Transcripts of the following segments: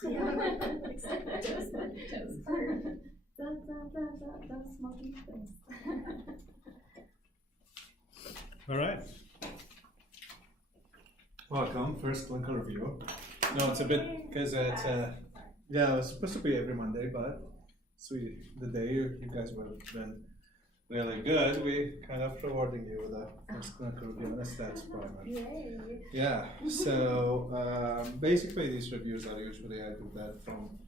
Smoking things. All right. Welcome, first clinical review. No, it's a bit, because it's, yeah, it was supposed to be every Monday, but the day you guys would have been really good, we kind of rewarding you with a first clinical review, and that's primary. Yay. Yeah, so basically these reviews are usually, I do that from,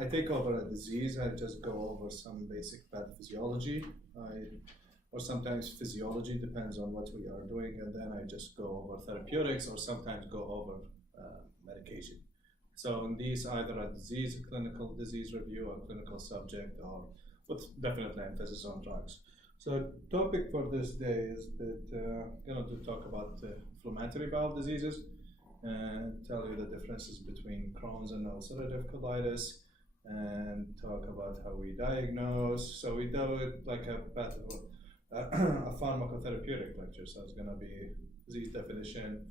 I take over a disease, I just go over some basic pathophysiology, or sometimes physiology, depends on what we are doing, and then I just go over therapeutics or sometimes go over medication. So in these, either a clinical disease review, or clinical subject, or with definitely emphasis on drugs. So topic for this day is that to talk about inflammatory bowel diseases and tell you the differences between Crohn's and ulcerative colitis, and talk about how we diagnose. So we do it like a pharmacotherapeutic lecture. So it's going to be disease definition,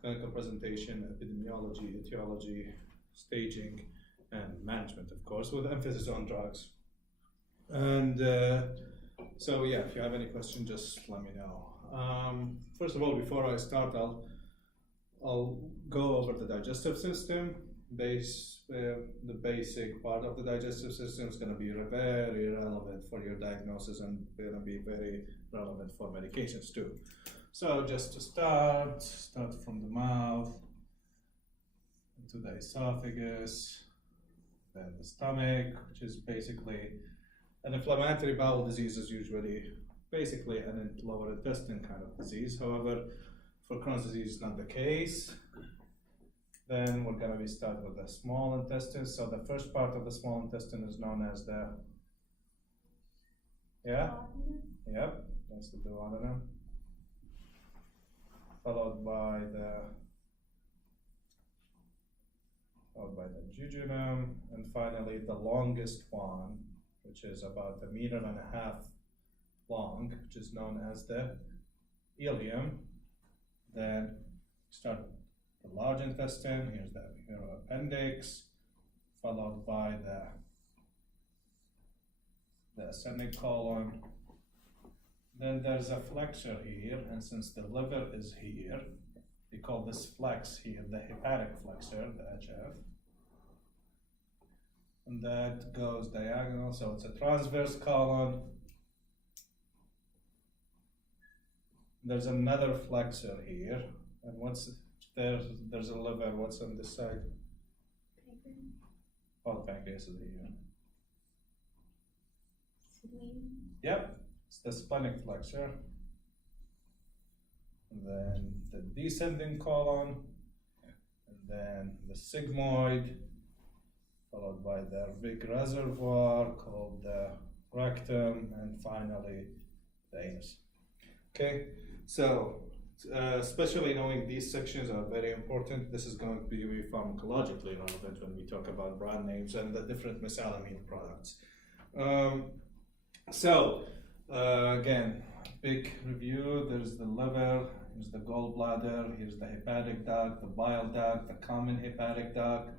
clinical presentation, epidemiology, etiology, staging, and management, of course, with emphasis on drugs. And so yeah, if you have any question, just let me know. First of all, before I start, I'll go over the digestive system. The basic part of the digestive system is going to be very relevant for your diagnosis and going to be very relevant for medications too. So just to start from the mouth into the esophagus, then the stomach, which is basically an inflammatory bowel disease is usually basically an lower intestine kind of disease. However, for Crohn's disease, it's not the case. Then we're going to be starting with the small intestine. So the first part of the small intestine is known as the, yep, that's the duodenum, followed by the jejunum, and finally the longest one, which is about 1.5 meters long, which is known as the ileum. Then start the large intestine, here's the appendix, followed by the ascending colon. Then there's a flexure here, and since the liver is here, we call this flex here the hepatic flexure, the HF. And that goes diagonal, so it's a transverse colon. There's another flexure here, and there's a liver, what's on this side? Pancreas. Oh, the pancreas is here. Spleen. Yep, it's the splenic flexure. And then the descending colon, and then the sigmoid, followed by the big reservoir called the rectum, and finally the anus. Okay, so especially knowing these sections are very important. This is going to be pharmacologically relevant when we talk about brand names and the different mesalamine products. Again, big review. There's the liver, here's the gallbladder, here's the hepatic duct, the bile duct, the common hepatic duct.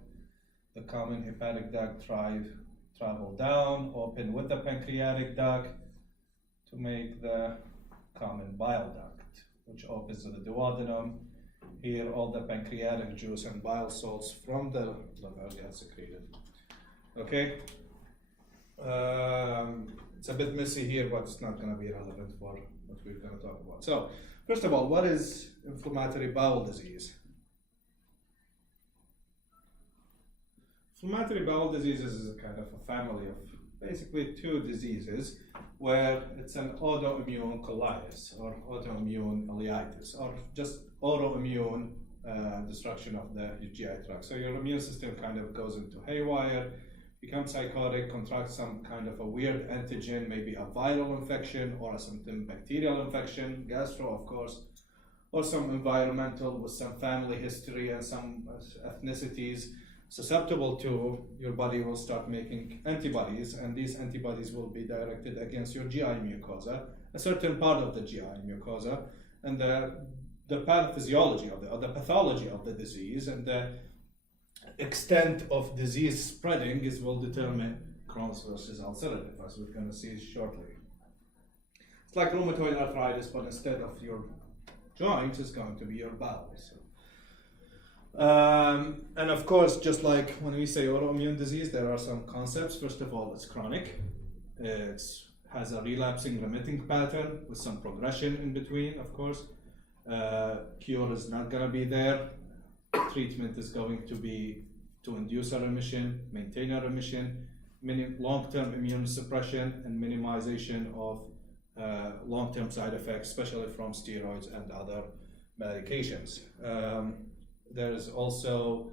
The common hepatic duct travel down, open with the pancreatic duct to make the common bile duct, which opens to the duodenum. Here, all the pancreatic juice and bile salts from the liver get secreted. Okay? It's a bit messy here, but it's not going to be relevant for what we're going to talk about. So, first of all, what is inflammatory bowel disease? Inflammatory bowel diseases is a kind of a family of basically two diseases where it's an autoimmune colitis or autoimmune ileitis or just autoimmune destruction of the GI tract. So your immune system kind of goes into haywire, becomes psychotic, contracts some kind of a weird antigen, maybe a viral infection or some bacterial infection, gastro of course, or some environmental with some family history and some ethnicities susceptible to, your body will start making antibodies, and these antibodies will be directed against your GI mucosa, a certain part of the GI mucosa, and the pathophysiology of the pathology of the disease, and extent of disease spreading will determine Crohn's versus ulcerative, as we're going to see shortly. It's like rheumatoid arthritis, but instead of your joints, it's going to be your bowels. And of course, just like when we say autoimmune disease, there are some concepts. First of all, it's chronic. It has a relapsing remitting pattern with some progression in between, of course. Cure is not going to be there. Treatment is going to be to induce a remission, maintain a remission, long-term immune suppression, and minimization of long-term side effects, especially from steroids and other medications. There is also,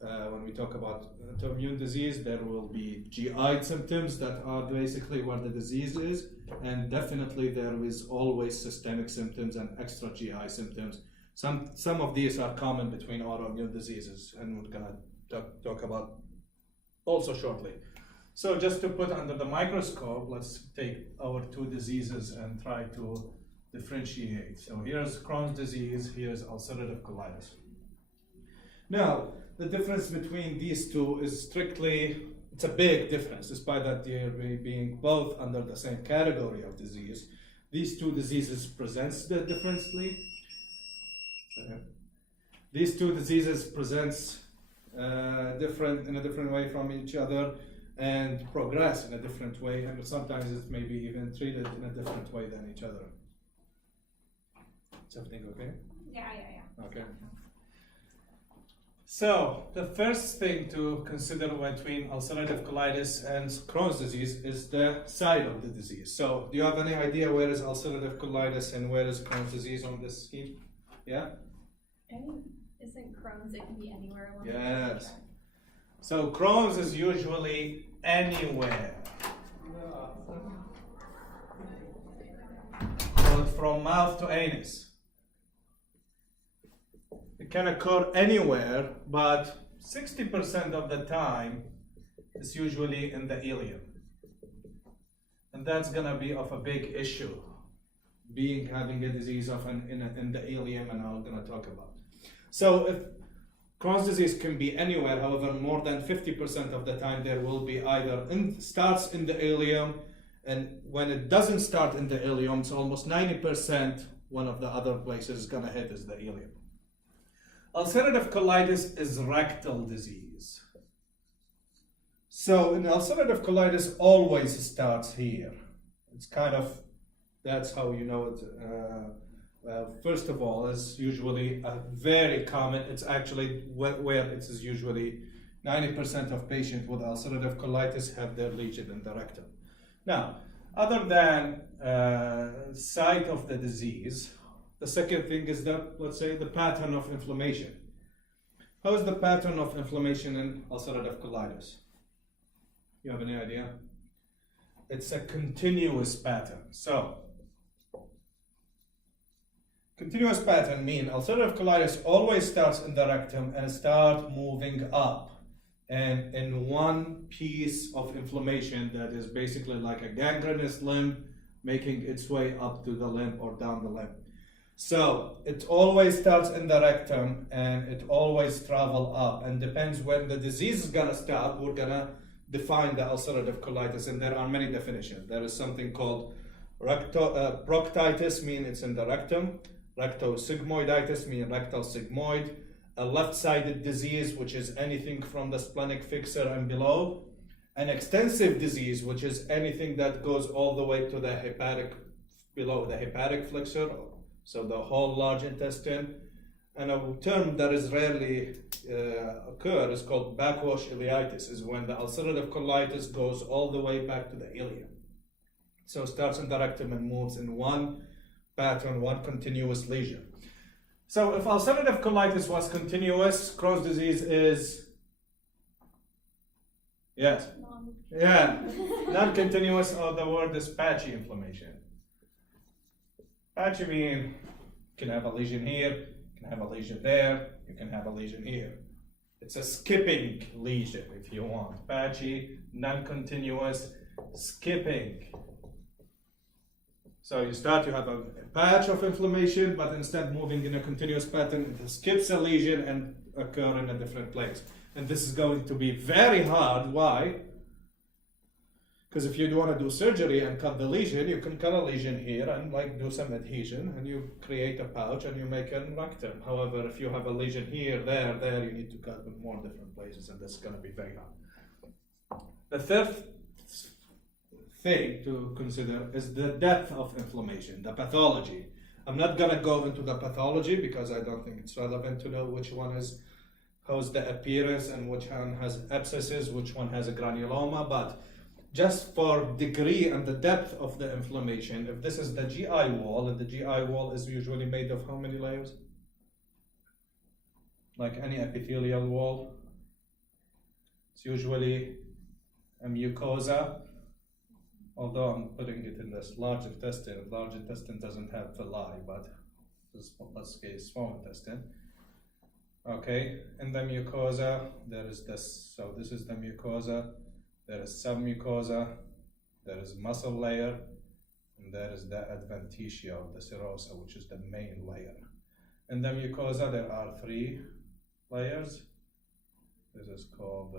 when we talk about autoimmune disease, there will be GI symptoms that are basically where the disease is, and definitely there is always systemic symptoms and extra GI symptoms. Some of these are common between autoimmune diseases, and we're gonna talk about also shortly. So just to put under the microscope, let's take our two diseases and try to differentiate. So here's Crohn's disease, here's ulcerative colitis. Now, the difference between these two is strictly, it's a big difference, despite that they're being both under the same category of disease. These two diseases present differently. These two diseases present in a different way from each other and progress in a different way, and sometimes it may be even treated in a different way than each other. Is everything okay? Yeah. Okay. So, the first thing to consider between ulcerative colitis and Crohn's disease is the site of the disease. So, do you have any idea where is ulcerative colitis and where is Crohn's disease on this scheme? Yeah? Isn't Crohn's, it can be anywhere along Yes. So, Crohn's is usually anywhere. So, from mouth to anus. It can occur anywhere, but 60% of the time it's usually in the ileum. And that's gonna be of a big issue, having a disease in the ileum, and I'm gonna talk about. So if Crohn's disease can be anywhere, however, more than 50% of the time there will be either starts in the ileum, and when it doesn't start in the ileum, it's almost 90% one of the other places it's gonna hit is the ileum. Ulcerative colitis is rectal disease. So in ulcerative colitis always starts here. It's kind of, that's how you know it. First of all, it's usually a very common, it's actually where it is usually 90% of patients with ulcerative colitis have their lesion in the rectum. Now, other than site of the disease, the second thing is that, let's say, the pattern of inflammation. How is the pattern of inflammation in ulcerative colitis? You have any idea? It's a continuous pattern. So, continuous pattern means ulcerative colitis always starts in the rectum and start moving up. And in one piece of inflammation that is basically like a gangrenous limb making its way up to the limb or down the limb. So it always starts in the rectum and it always travels up, and depends when the disease is gonna start, we're gonna define the ulcerative colitis, and there are many definitions. There is something called proctitis, meaning it's in the rectum, rectosigmoiditis, meaning rectal sigmoid, a left-sided disease, which is anything from the splenic fixer and below, an extensive disease, which is anything that goes all the way to the hepatic, below the hepatic flexor, so the whole large intestine. And a term that is rarely occur is called backwash ileitis, is when the ulcerative colitis goes all the way back to the ileum. So it starts in the rectum and moves in one pattern, one continuous lesion. So if ulcerative colitis was continuous, Crohn's disease is, yes, non-continuous, or the word is patchy inflammation. Patchy mean you can have a lesion here, you can have a lesion there, you can have a lesion here. It's a skipping lesion if you want. Patchy, non-continuous, skipping. So you have a patch of inflammation, but instead moving in a continuous pattern, it skips a lesion and occur in a different place. And this is going to be very hard. Why? Because if you want to do surgery and cut the lesion, you can cut a lesion here and like do some adhesion, and you create a pouch and you make a rectum. However, if you have a lesion here, there, you need to cut in more different places, and that's going to be very hard. The third thing to consider is the depth of inflammation, the pathology. I'm not going to go into the pathology because I don't think it's relevant to know which one is, how's the appearance, and which one has abscesses, which one has a granuloma, but just for degree and the depth of the inflammation, if this is the GI wall, and the GI wall is usually made of how many layers? Like any epithelial wall, it's usually a mucosa, although I'm putting it in this large intestine. Large intestine doesn't have villi, but let's say small intestine. Okay, in the mucosa, there is this, so this is the mucosa. There is submucosa, there is muscle layer, and there is the adventitia or the serosa, which is the main layer. In the mucosa, there are 3 layers. This is called,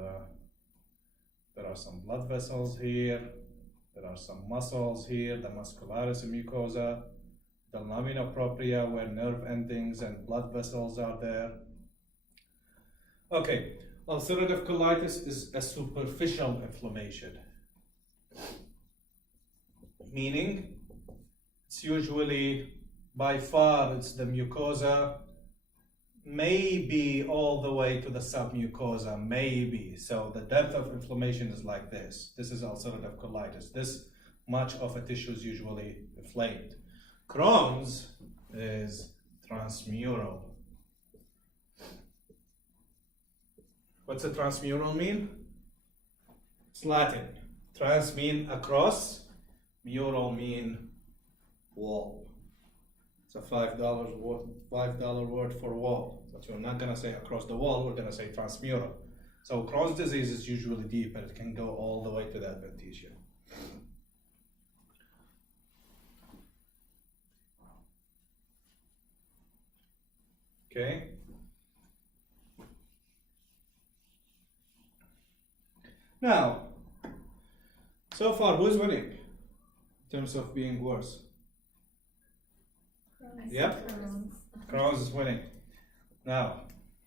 there are some blood vessels here, there are some muscles here, the muscularis mucosa, the lamina propria, where nerve endings and blood vessels are there. Okay. Ulcerative colitis is a superficial inflammation, meaning it's usually, by far, it's the mucosa, maybe all the way to the submucosa, maybe. So the depth of inflammation is like this. This is ulcerative colitis. This much of a tissue is usually inflamed. Crohn's is transmural. What's a transmural mean? It's Latin. Trans mean across, mural mean wall. It's a $5 word for wall. But we're not gonna say across the wall, we're gonna say transmural. So Crohn's disease is usually deep, and it can go all the way to the adventitia. Okay. Now, so far, who's winning in terms of being worse? Crohn's. Yep. Crohn's is winning. Now,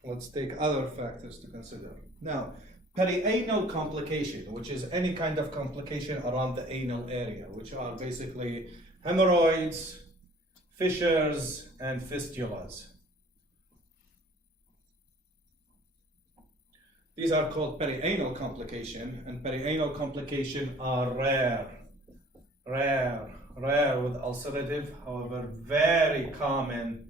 let's take other factors to consider. Now, perianal complication, which is any kind of complication around the anal area, which are basically hemorrhoids, fissures, and fistulas. These are called perianal complication, and perianal complication are rare with ulcerative, however, very common.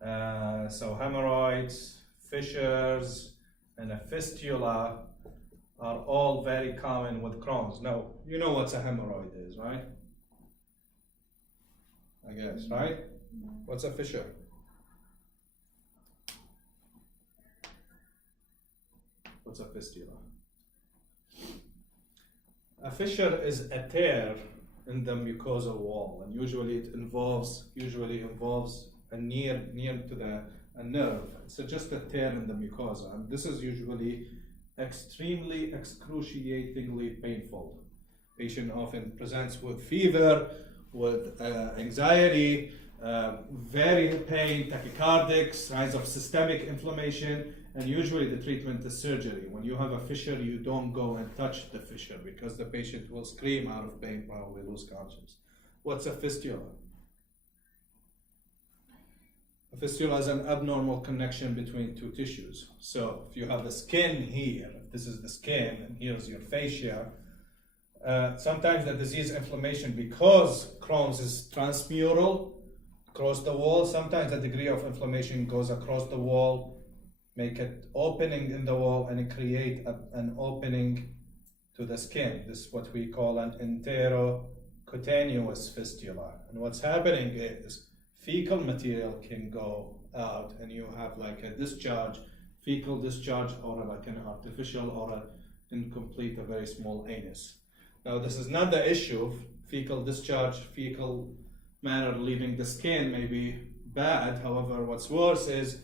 So hemorrhoids, fissures, and a fistula are all very common with Crohn's. Now, you know what a hemorrhoid is, right? I guess, right? What's a fissure? What's a fistula? A fissure is a tear in the mucosal wall, and usually it involves a near to a nerve. It's just a tear in the mucosa, and this is usually extremely excruciatingly painful. Patient often presents with fever, with anxiety, very pain, tachycardic, signs of systemic inflammation. And usually the treatment is surgery. When you have a fissure, you don't go and touch the fissure because the patient will scream out of pain, probably lose consciousness. What's a fistula? A fistula is an abnormal connection between 2 tissues. So if you have the skin here, if this is the skin, and here's your fascia, sometimes the disease inflammation, because Crohn's is transmural, across the wall, sometimes the degree of inflammation goes across the wall, make an opening in the wall, and create an opening to the skin. This is what we call an enterocutaneous fistula. And what's happening is fecal material can go out, and you have like a discharge, fecal discharge, or like an artificial or an incomplete, a very small anus. Now, this is not the issue. Fecal discharge, fecal matter leaving the skin may be bad. However, what's worse is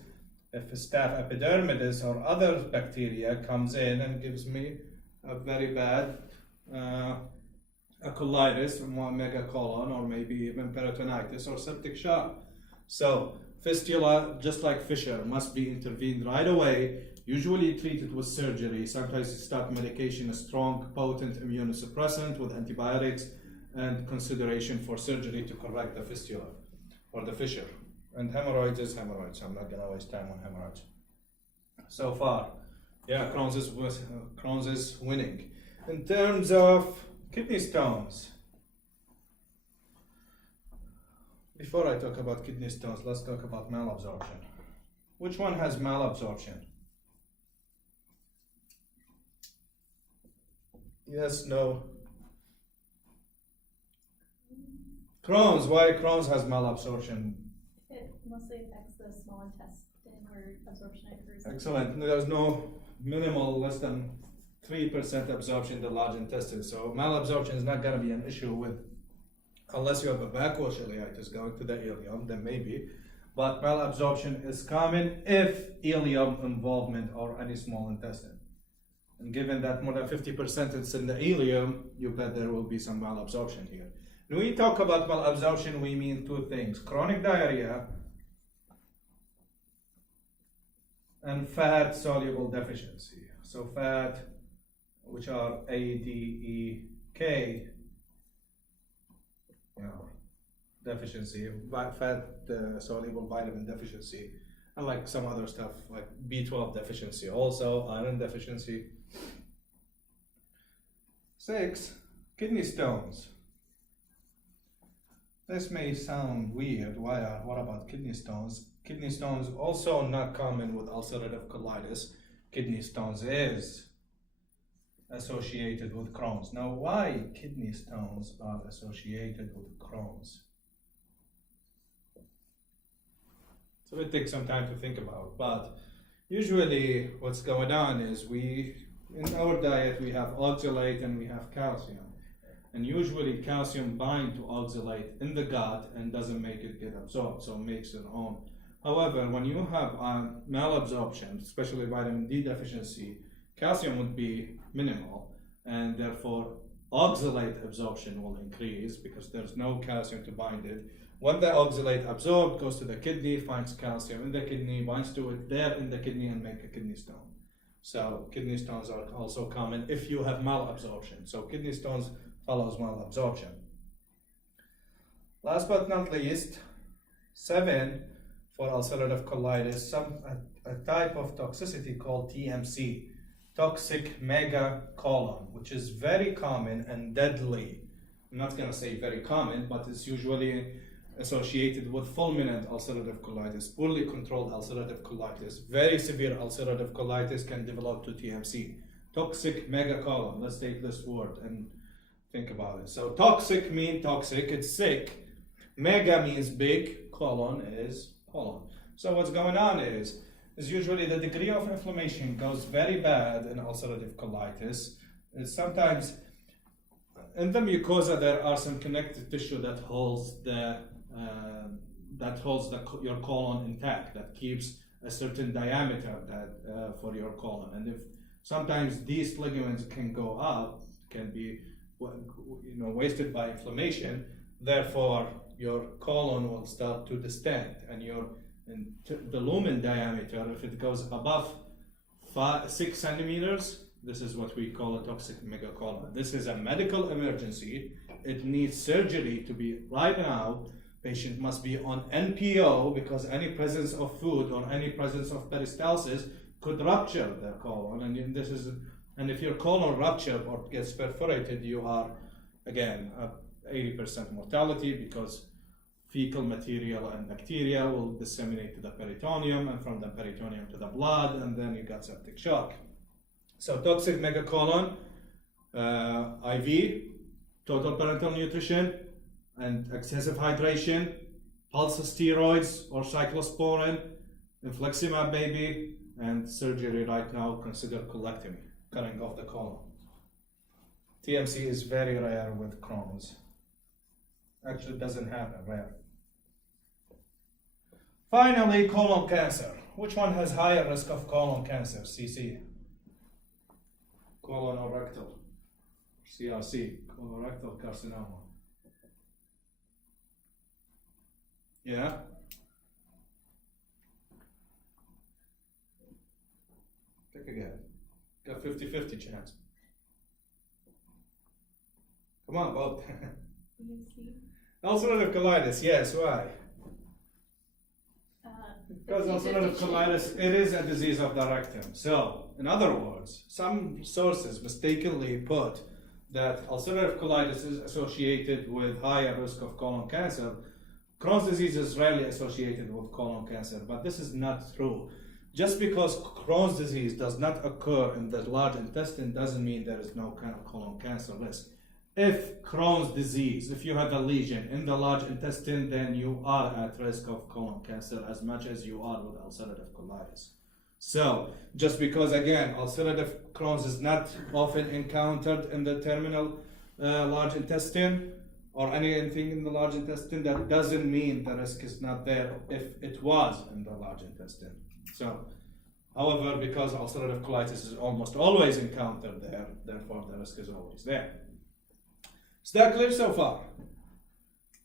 If Staph epidermidis or other bacteria comes in and gives me a very bad a colitis, megacolon, or maybe even peritonitis or septic shock. So fistula, just like fissure, must be intervened right away, usually treated with surgery. Sometimes you start medication, a strong, potent immunosuppressant with antibiotics, and consideration for surgery to correct the fistula or the fissure. And hemorrhoids is hemorrhoids. I'm not gonna waste time on hemorrhoids. So far, yeah, Crohn's is winning. In terms of kidney stones, before I talk about kidney stones, let's talk about malabsorption. Which one has malabsorption? Yes, no. Crohn's. Why Crohn's has malabsorption? It mostly affects the small intestine where absorption occurs. Excellent. There's no minimal, less than 3% absorption in the large intestine. So malabsorption is not going to be an issue with, unless you have a backwash ileitis going to the ileum, then maybe. But malabsorption is common if ileum involvement or any small intestine. And given that more than 50% is in the ileum, you bet there will be some malabsorption here. When we talk about malabsorption, we mean two things: chronic diarrhea and fat soluble deficiency. So fat, which are ADEK, deficiency, fat soluble vitamin deficiency, and like some other stuff like B12 deficiency, also iron deficiency. 6, kidney stones. This may sound weird. What about kidney stones? Kidney stones also not common with ulcerative colitis. Kidney stones is associated with Crohn's. Now, why kidney stones are associated with Crohn's? So it takes some time to think about, but usually what's going on is in our diet we have oxalate and we have calcium. And usually calcium binds to oxalate in the gut and doesn't make it get absorbed, so it makes its own. However, when you have malabsorption, especially vitamin D deficiency, calcium would be minimal, and therefore oxalate absorption will increase because there's no calcium to bind it. When the oxalate absorbed, goes to the kidney, finds calcium in the kidney, binds to it there in the kidney and make a kidney stone. So kidney stones are also common if you have malabsorption. So kidney stones follows malabsorption. Last but not least, 7, for ulcerative colitis, a type of toxicity called TMC, toxic megacolon, which is very common and deadly. I'm not going to say very common, but it's usually associated with fulminant ulcerative colitis, poorly controlled ulcerative colitis. Very severe ulcerative colitis can develop to TMC. Toxic megacolon, let's take this word and think about it. So toxic means toxic, it's sick. Mega means big, colon is colon. So what's going on is usually the degree of inflammation goes very bad in ulcerative colitis. It's sometimes in the mucosa there are some connective tissue that holds your colon intact, that keeps a certain diameter for your colon. And if sometimes these ligaments can go up, can be wasted by inflammation, therefore your colon will start to distend, and the lumen diameter, if it goes above 6 centimeters, this is what we call a toxic megacolon. This is a medical emergency. It needs surgery to be right now. Patient must be on NPO because any presence of food or any presence of peristalsis could rupture their colon, and if your colon rupture or gets perforated, you are again 80% mortality because fecal material and bacteria will disseminate to the peritoneum, and from the peritoneum to the blood, and then you got septic shock. So toxic megacolon, IV, total parenteral nutrition, and excessive hydration, pulse steroids or cyclosporin, infliximab maybe, and surgery right now, consider colectomy, cutting off the colon. TMC is very rare with Crohn's. Actually, it doesn't happen, rare. Finally, colon cancer. Which one has higher risk of colon cancer? CC. Colon or rectal? CRC. Colorectal carcinoma. Yeah? Pick again. Got 50-50 chance. Come on, vote. UC. Ulcerative colitis, yes, why? Because 50-50 ulcerative chance. colitis, it is a disease of the rectum. So, in other words, some sources mistakenly put that ulcerative colitis is associated with higher risk of colon cancer. Crohn's disease is rarely associated with colon cancer, but this is not true. Just because Crohn's disease does not occur in the large intestine doesn't mean there is no kind of colon cancer risk. If Crohn's disease, if you have a lesion in the large intestine, then you are at risk of colon cancer as much as you are with ulcerative colitis. So, just because again, ulcerative Crohn's is not often encountered in the terminal large intestine or anything in the large intestine, that doesn't mean the risk is not there if it was in the large intestine. So, however, because ulcerative colitis is almost always encountered there, therefore the risk is always there. Is that clear so far?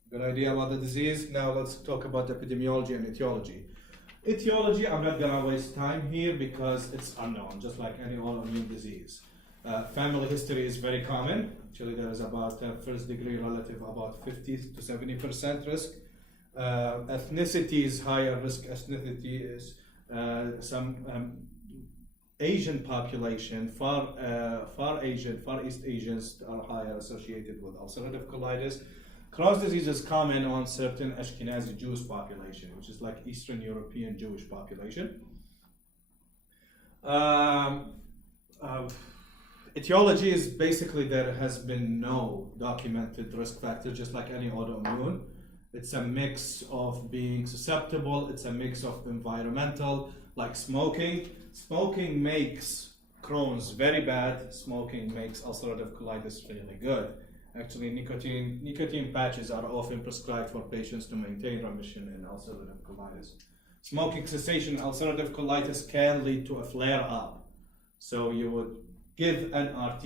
Good idea about the disease. Now let's talk about epidemiology and etiology. Etiology, I'm not gonna waste time here because it's unknown, just like any autoimmune disease. Family history is very common. Actually, there is about first degree relative about 50 to 70% risk. Ethnicity is higher risk. Ethnicity is some Asian population, Far East Asians are higher associated with ulcerative colitis. Crohn's disease is common on certain Ashkenazi Jewish population, which is like Eastern European Jewish population. Etiology is basically there has been no documented risk factor, just like any autoimmune. It's a mix of being susceptible, it's a mix of environmental, like smoking. Smoking makes Crohn's very bad, smoking makes ulcerative colitis really good. Actually, nicotine patches are often prescribed for patients to maintain remission in ulcerative colitis. Smoking cessation ulcerative colitis can lead to a flare-up. So you would give an RT,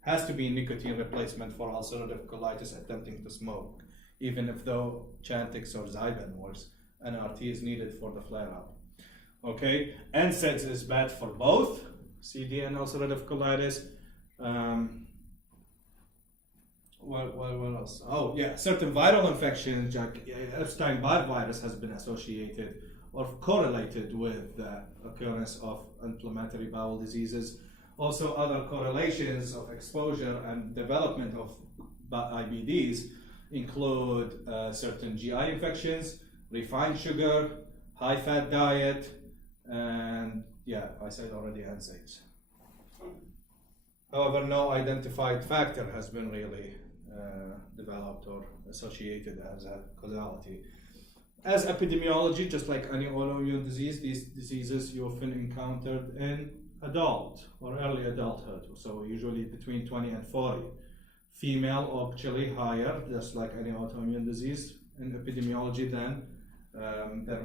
has to be nicotine replacement for ulcerative colitis attempting to smoke. Even if though Chantix or Zyban works, an RT is needed for the flare-up. Okay, NSAIDs is bad for both CD and ulcerative colitis. What else? Oh yeah, certain viral infections, like Epstein-Barr virus, has been associated or correlated with the occurrence of inflammatory bowel diseases. Also, other correlations of exposure and development of IBDs include certain GI infections, refined sugar, high-fat diet, and yeah, I said already NSAIDs. However, no identified factor has been really developed or associated as a causality. As epidemiology, just like any autoimmune disease, these diseases you often encountered in adult or early adulthood, so usually between 20 and 40. Female actually higher, just like any autoimmune disease in epidemiology than their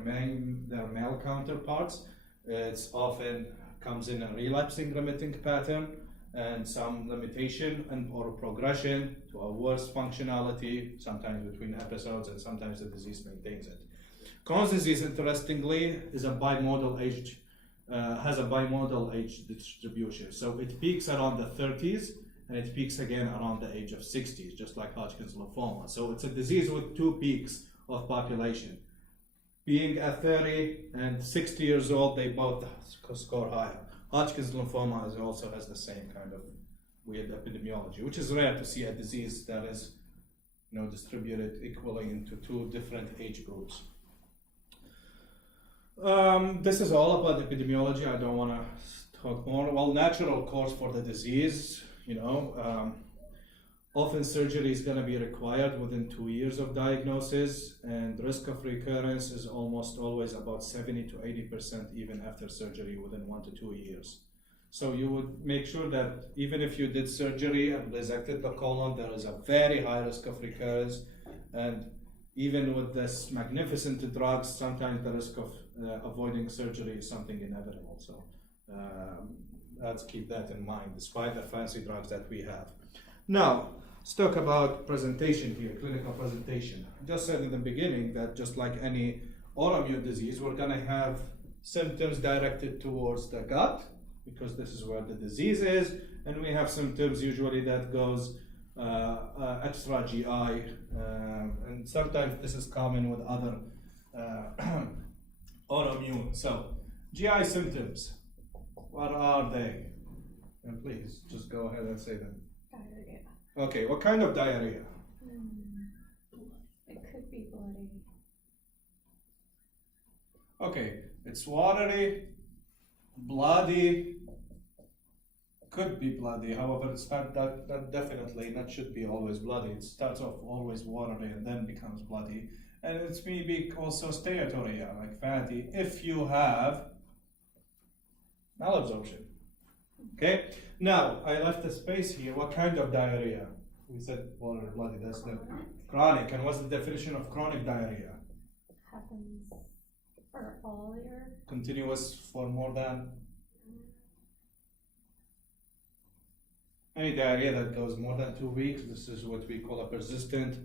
male counterparts. It's often comes in a relapsing remitting pattern and some limitation and or progression to a worse functionality, sometimes between episodes, and sometimes the disease maintains it. Crohn's disease, interestingly, is a bimodal age, has a bimodal age distribution. So it peaks around the 30s and it peaks again around the age of 60s, just like Hodgkin's lymphoma. So it's a disease with two peaks of population. Being at 30 and 60 years old, they both score higher. Hodgkin's lymphoma also has the same kind of weird epidemiology, which is rare to see a disease that is, distributed equally into two different age groups. This is all about epidemiology. I don't want to talk more. Well, natural cause for the disease, often surgery is going to be required within 2 years of diagnosis, and risk of recurrence is almost always about 70 to 80% even after surgery within 1 to 2 years. So you would make sure that even if you did surgery and resected the colon, there is a very high risk of recurrence, and even with this magnificent drugs, sometimes the risk of avoiding surgery is something inevitable. So let's keep that in mind, despite the fancy drugs that we have. Now, let's talk about presentation here, clinical presentation. I just said in the beginning that just like any autoimmune disease, we're gonna have symptoms directed towards the gut, because this is where the disease is, and we have symptoms usually that goes extra GI, and sometimes this is common with other autoimmune. So, GI symptoms, what are they? And please, just go ahead and say them. Diarrhea. Okay, what kind of diarrhea? It could be bloody. Okay, it's watery, bloody, could be bloody, however, it's not that definitely, that should be always bloody. It starts off always watery and then becomes bloody. And it's maybe also steatorrhea, like fatty, if you have malabsorption. Okay, now I left a space here. What kind of diarrhea? We said water, bloody, that's the chronic. And what's the definition of chronic diarrhea? Happens for all your. Continuous for more than. Any diarrhea that goes more than 2 weeks, this is what we call a persistent.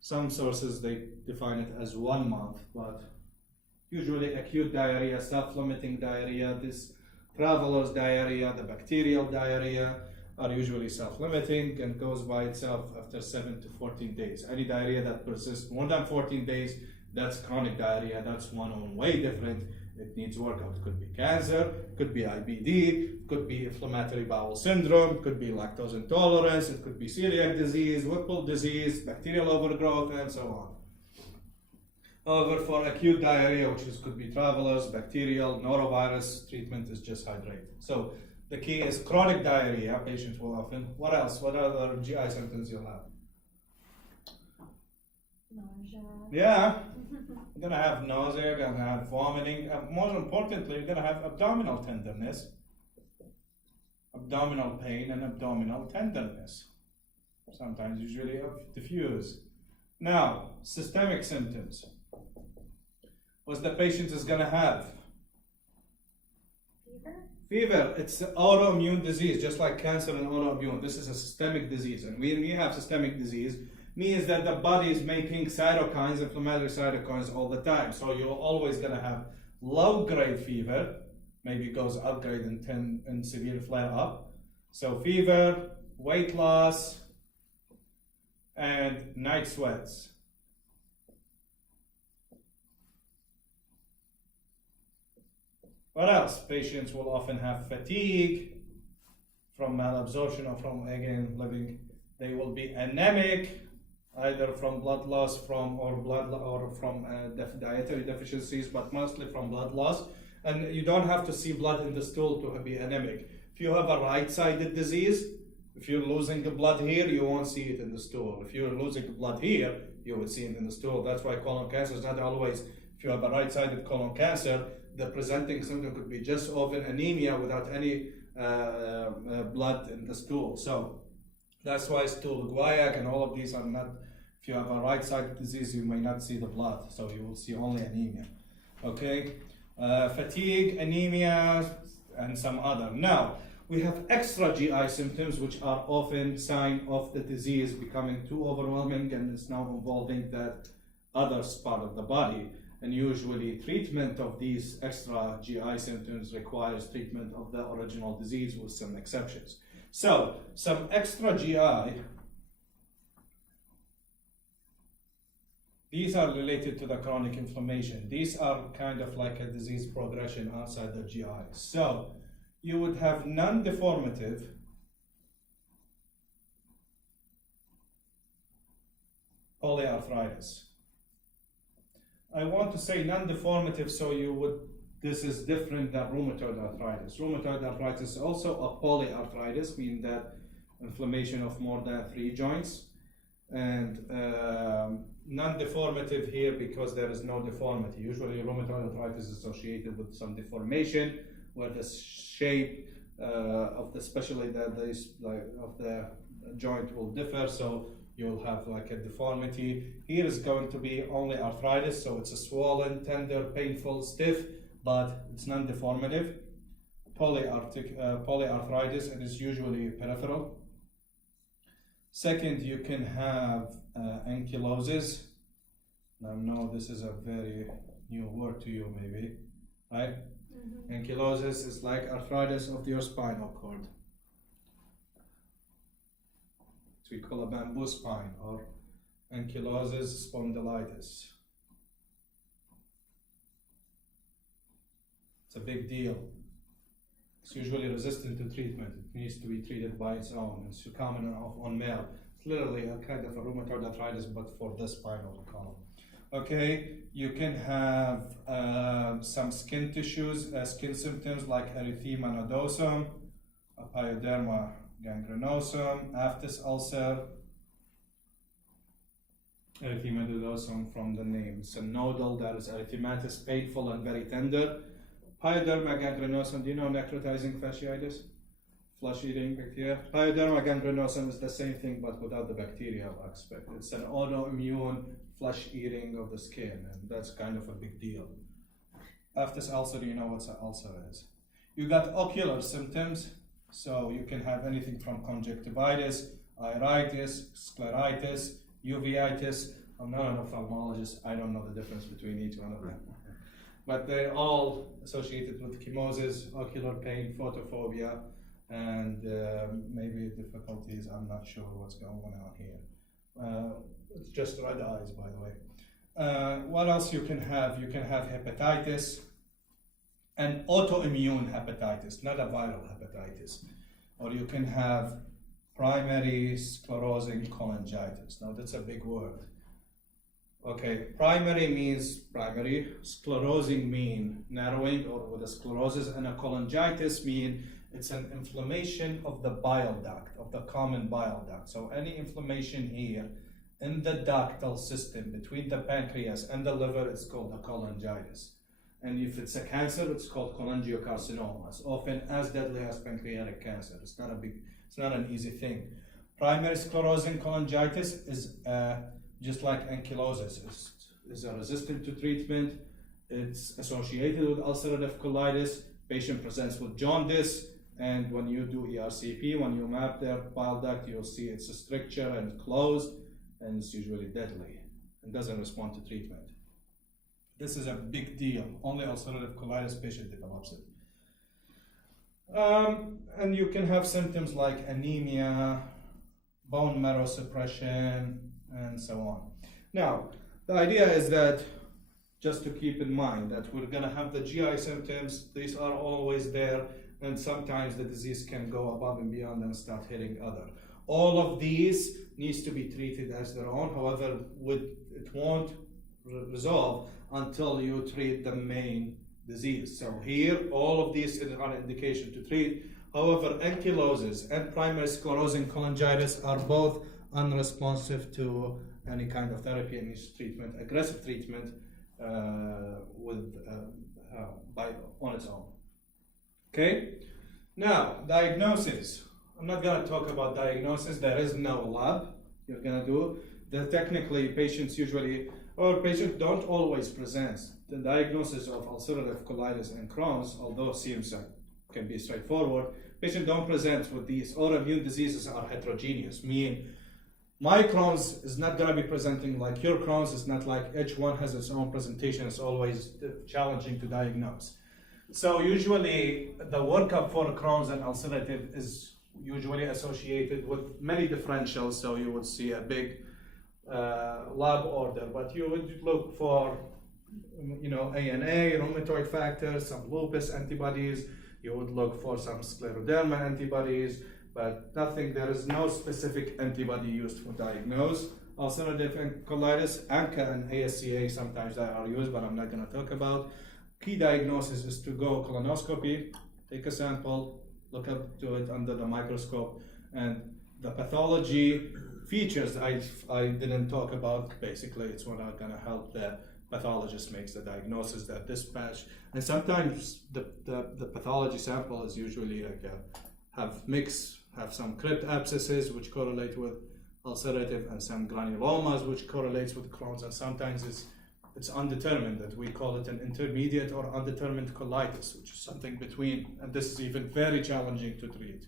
Some sources, they define it as 1 month, but usually acute diarrhea, self-limiting diarrhea, this traveler's diarrhea, the bacterial diarrhea are usually self-limiting and goes by itself after 7 to 14 days. Any diarrhea that persists more than 14 days, that's chronic diarrhea, that's one way different. It needs workup. It could be cancer, could be IBD, could be inflammatory bowel syndrome, could be lactose intolerance, it could be celiac disease, Whipple disease, bacterial overgrowth, and so on. However, for acute diarrhea, which could be travelers, bacterial, norovirus, treatment is just hydrate. So the key is chronic diarrhea, patients will often. What else? What other GI symptoms you'll have? Nausea. Yeah. You're gonna have nausea, you're gonna have vomiting. More importantly, you're gonna have abdominal tenderness, abdominal pain, and abdominal tenderness. Sometimes, usually, diffuse. Now, systemic symptoms. What the patient is gonna have? Fever. Fever. It's an autoimmune disease, just like cancer and autoimmune. This is a systemic disease, and when we have systemic disease, means that the body is making cytokines, inflammatory cytokines all the time. So you're always gonna have low-grade fever, maybe it goes upgrade in severe flare-up. So fever, weight loss, and night sweats. What else? Patients will often have fatigue from malabsorption or from, again, living. They will be anemic, either from blood loss from dietary deficiencies, but mostly from blood loss. And you don't have to see blood in the stool to be anemic. If you have a right-sided disease, if you're losing blood here, you won't see it in the stool. If you're losing blood here, you would see it in the stool. That's why colon cancer is not always, if you have a right-sided colon cancer, the presenting symptom could be just often anemia without any blood in the stool. So that's why stool guaiac and all of these are not, if you have a right-sided disease, you may not see the blood, so you will see only anemia. Okay? Fatigue, anemia, and some other. Now, we have extra GI symptoms, which are often sign of the disease becoming too overwhelming and it's now involving that other part of the body. And usually treatment of these extra GI symptoms requires treatment of the original disease with some exceptions. So, some extra GI, these are related to the chronic inflammation. These are kind of like a disease progression outside the GI. So, you would have non-deformative polyarthritis. I want to say non-deformative, so you would, this is different than rheumatoid arthritis. Rheumatoid arthritis is also a polyarthritis, meaning that inflammation of more than 3 joints. And non-deformative here because there is no deformity. Usually rheumatoid arthritis is associated with some deformation where the shape of the, especially of the joint will differ. So you'll have like a deformity. Here is going to be only arthritis, so it's a swollen, tender, painful, stiff, but it's non-deformative. Polyarthritis, it is usually peripheral. Second, you can have ankylosis. Now, no, this is a very new word to you, maybe, right? Mm-hmm. Ankylosis is like arthritis of your spinal cord. So we call a bamboo spine, or ankylosing spondylitis. It's a big deal. It's usually resistant to treatment. It needs to be treated by its own. It's common on male. It's literally a kind of a rheumatoid arthritis, but for the spinal column. Okay, you can have some skin tissues, skin symptoms like erythema nodosum, pyoderma gangrenosum, aphthous ulcer. Erythema nodosum from the name. It's a nodal that is erythematous, painful and very tender. Pyoderma gangrenosum, do you know necrotizing fasciitis? Flesh-eating bacteria. Pyoderma gangrenosum is the same thing but without the bacterial aspect. It's an autoimmune flesh-eating of the skin, and that's kind of a big deal. Aphthous ulcer, do you know what an ulcer is? You got ocular symptoms, so you can have anything from conjunctivitis, iritis, scleritis, uveitis. I'm not an ophthalmologist, I don't know the difference between each one of them. But they're all associated with chemosis, ocular pain, photophobia, and maybe difficulties. I'm not sure what's going on here. It's just red eyes, by the way. What else you can have? You can have hepatitis, and autoimmune hepatitis, not a viral hepatitis. Or you can have primary sclerosing cholangitis. Now that's a big word. Okay, primary means primary, sclerosing mean narrowing or with a sclerosis, and a cholangitis mean it's an inflammation of the bile duct, of the common bile duct. So any inflammation here in the ductal system between the pancreas and the liver is called a cholangitis. And if it's a cancer, it's called cholangiocarcinoma. It's often as deadly as pancreatic cancer. It's not an easy thing. Primary sclerosing cholangitis is just like ankylosis, is resistant to treatment. It's associated with ulcerative colitis. Patient presents with jaundice, and when you do ERCP, when you map their bile duct, you'll see it's a stricture and closed, and it's usually deadly and doesn't respond to treatment. This is a big deal. Only ulcerative colitis patient develops it. And you can have symptoms like anemia, bone marrow suppression, and so on. Now, the idea is that, just to keep in mind, that we're going to have the GI symptoms. These are always there, and sometimes the disease can go above and beyond and start hitting other. All of these needs to be treated as their own. However, it won't resolve until you treat the main disease. So here, all of these are an indication to treat. However, ankylosis and primary sclerosing cholangitis are both unresponsive to any kind of therapy and needs treatment, aggressive treatment on its own. Okay? Now, diagnosis. I'm not going to talk about diagnosis. There is no lab you're going to do. Technically, patients don't always present. The diagnosis of ulcerative colitis and Crohn's, although seems can be straightforward, patients don't present with these. Autoimmune diseases are heterogeneous, meaning my Crohn's is not going to be presenting like your Crohn's. It's not like each one has its own presentation. It's always challenging to diagnose. So usually the workup for Crohn's and ulcerative is usually associated with many differentials. So you would see a big lab order, but you would look for, ANA, rheumatoid factors, some lupus antibodies. You would look for some scleroderma antibodies, but there is no specific antibody used for diagnose. Ulcerative colitis, ANCA and ASCA sometimes that are used, but I'm not going to talk about. Key diagnosis is to go colonoscopy, take a sample, look up to it under the microscope, and the pathology features I didn't talk about. Basically, it's what are going to help the pathologist makes the diagnosis, that dispatch, and sometimes the pathology sample is usually like have some crypt abscesses which correlate with ulcerative, and some granulomas, which correlates with Crohn's, and sometimes it's undetermined, that we call it an intermediate or undetermined colitis, which is something between, and this is even very challenging to treat.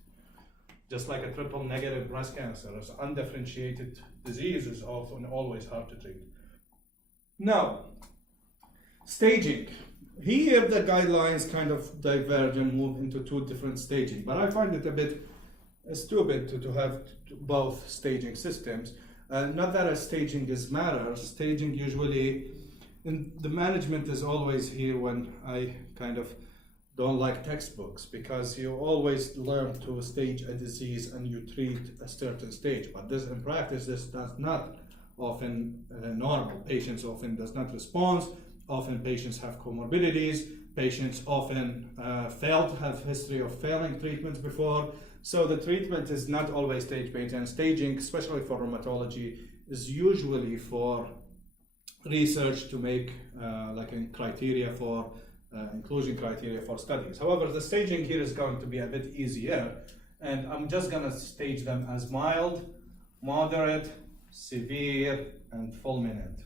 Just like a triple negative breast cancer, it's undifferentiated disease is often always hard to treat. Now, staging. Here the guidelines kind of diverge and move into two different staging, but I find it a bit stupid to have both staging systems. Not that a staging is matter, staging usually, in the management is always here when I kind of don't like textbooks, because you always learn to stage a disease and you treat a certain stage, but this in practice this does not often normal. Patients often does not respond, often patients have comorbidities, patients often have history of failing treatments before, so the treatment is not always stage-based, and staging, especially for rheumatology, is usually for research to make like a criteria for inclusion criteria for studies. However, the staging here is going to be a bit easier, and I'm just going to stage them as mild, moderate, severe, and fulminant.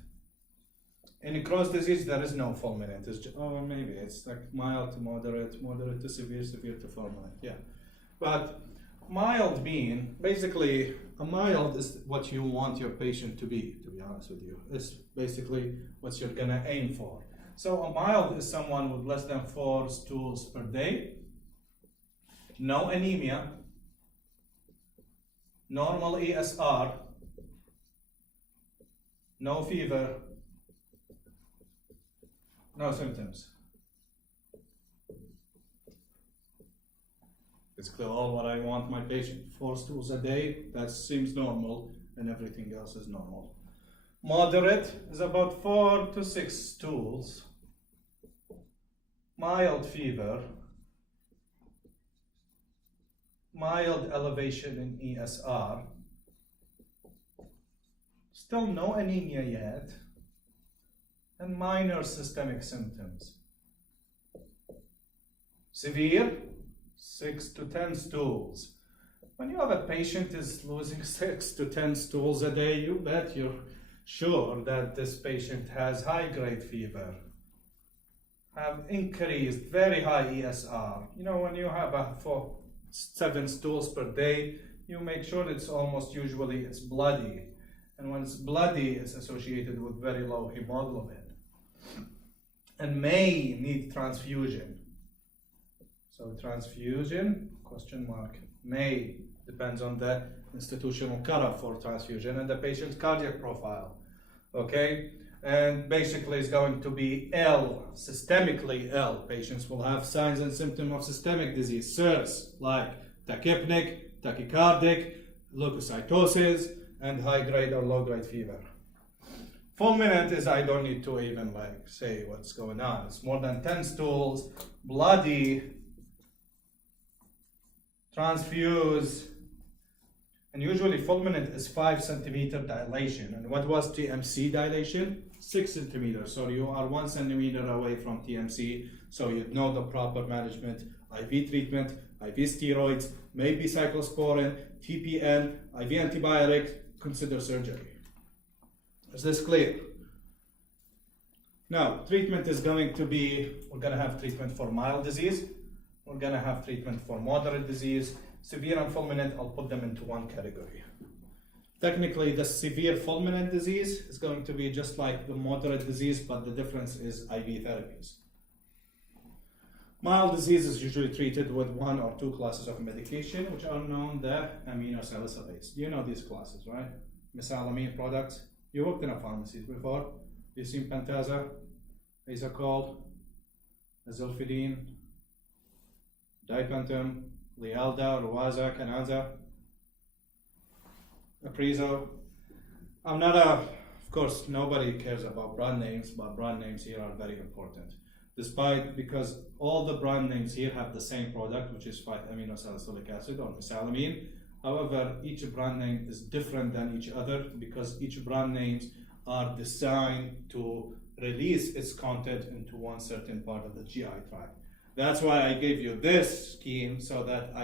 In Crohn's disease, there is no fulminant. It's just, oh, maybe it's like mild to moderate, moderate to severe, severe to fulminant. Yeah, but mild being basically a mild is what you want your patient to be honest with you. It's basically what you're gonna aim for. So a mild is someone with less than 4 stools per day, no anemia, normal ESR, no fever, no symptoms. It's all what I want my patient. 4 stools a day, that seems normal, and everything else is normal. Moderate is about 4 to 6 stools. Mild fever. Mild elevation in ESR. Still no anemia yet. And minor systemic symptoms. Severe, 6 to 10 stools. When you have a patient is losing 6 to 10 stools a day, you bet you're sure that this patient has high-grade fever, have increased very high ESR. You know, when you have 7 stools per day, you make sure it's almost usually it's bloody. And when it's bloody, it's associated with very low hemoglobin and may need transfusion. So transfusion, question mark, may, depends on the institutional cutoff for transfusion and the patient's cardiac profile, okay? And basically it's going to be ill, systemically ill. Patients will have signs and symptoms of systemic disease, SIRS, like tachypneic, tachycardic, leukocytosis, and high-grade or low-grade fever. Fulminant is I don't need to even like say what's going on. It's more than 10 stools, bloody, transfuse, and usually fulminant is 5 centimeter dilation. And what was TMC dilation? 6 centimeters. So you are 1 centimeter away from TMC. So you know the proper management, IV treatment, IV steroids, maybe cyclosporin, TPN, IV antibiotic, consider surgery. Is this clear? Now, treatment is going to be, we're going to have treatment for mild disease. We're going to have treatment for moderate disease. Severe and fulminant, I'll put them into one category. Technically, the severe fulminant disease is going to be just like the moderate disease, but the difference is IV therapies. Mild disease is usually treated with 1 or 2 classes of medication, which are known the aminosalicylates. You know these classes, right? Mesalamine products. You worked in a pharmacy before. You've seen Pentasa, Isocol, Azulfidine, Dipentum, Lialda, Ruaza, Cananza, Aprizo. I'm not of course, nobody cares about brand names, but brand names here are very important. Because all the brand names here have the same product, which is 5-aminosalicylic acid or mesalamine. However, each brand name is different than each other because each brand names are designed to release its content into one certain part of the GI tract. That's why I gave you this scheme so that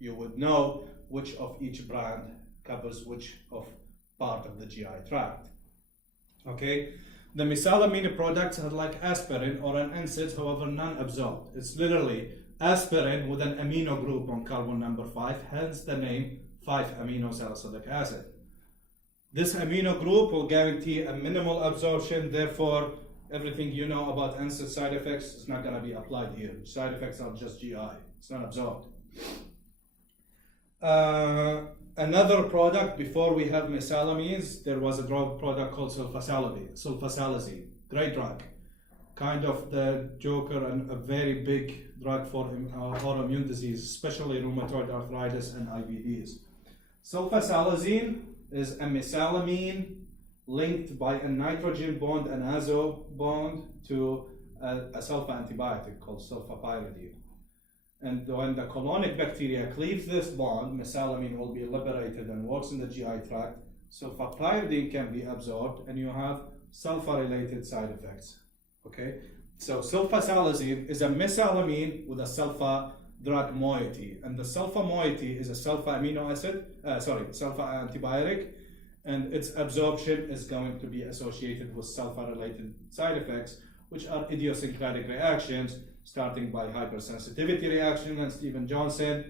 you would know which of each brand covers which of part of the GI tract. Okay, the mesalamine products are like aspirin or an NSAID, however non-absorbed. It's literally aspirin with an amino group on carbon number 5, hence the name 5-amino salicylic acid. This amino group will guarantee a minimal absorption, therefore everything you know about NSAID side effects is not going to be applied here. Side effects are just GI, it's not absorbed. Another product before we have mesalamines, there was a drug product called sulfasalazine, great drug, kind of the joker and a very big drug for autoimmune disease, especially rheumatoid arthritis and IBDs. Sulfasalazine is a mesalamine linked by a nitrogen bond, an azo bond, to a sulfa antibiotic called sulfapyridine. And when the colonic bacteria cleaves this bond, mesalamine will be liberated and works in the GI tract. Sulfapyridine can be absorbed, and you have sulfa-related side effects. Okay, so sulfasalazine is a mesalamine with a sulfa drug moiety, and the sulfa moiety is a sulfa antibiotic, and its absorption is going to be associated with sulfa-related side effects, which are idiosyncratic reactions, starting by hypersensitivity reaction and Stevens-Johnson,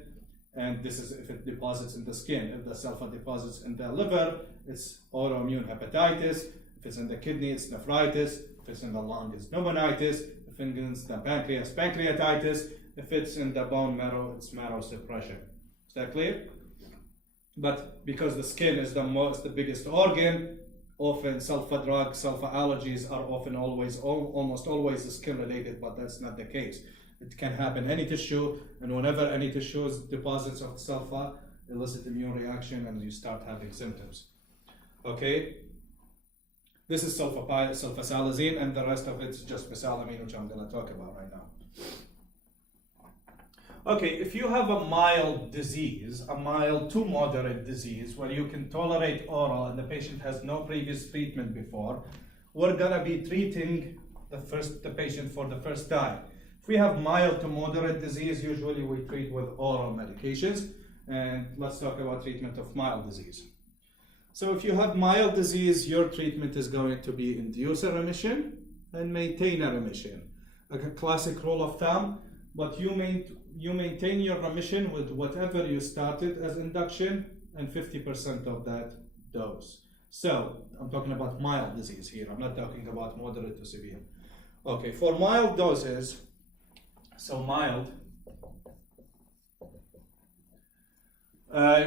and this is if it deposits in the skin. If the sulfa deposits in the liver, it's autoimmune hepatitis. If it's in the kidney, it's nephritis. If it's in the lung, it's pneumonitis. If it's in the pancreas, pancreatitis. If it's in the bone marrow, it's marrow suppression. Is that clear? But because the skin is the biggest organ, often sulfa drugs, sulfa allergies are almost always skin related, but that's not the case. It can happen any tissue, and whenever any tissue deposits of sulfa, elicit immune reaction and you start having symptoms. Okay, this is sulfasalazine, and the rest of it's just mesalamine, which I'm going to talk about right now. Okay, if you have a mild disease, a mild to moderate disease, where you can tolerate oral and the patient has no previous treatment before, we're gonna be treating the patient for the first time. If we have mild to moderate disease, usually we treat with oral medications, and let's talk about treatment of mild disease. So if you have mild disease, your treatment is going to be induce a remission and maintain a remission. Like a classic rule of thumb, but you maintain your remission with whatever you started as induction and 50% of that dose. So I'm talking about mild disease here. I'm not talking about moderate to severe. Okay, for mild doses, so mild,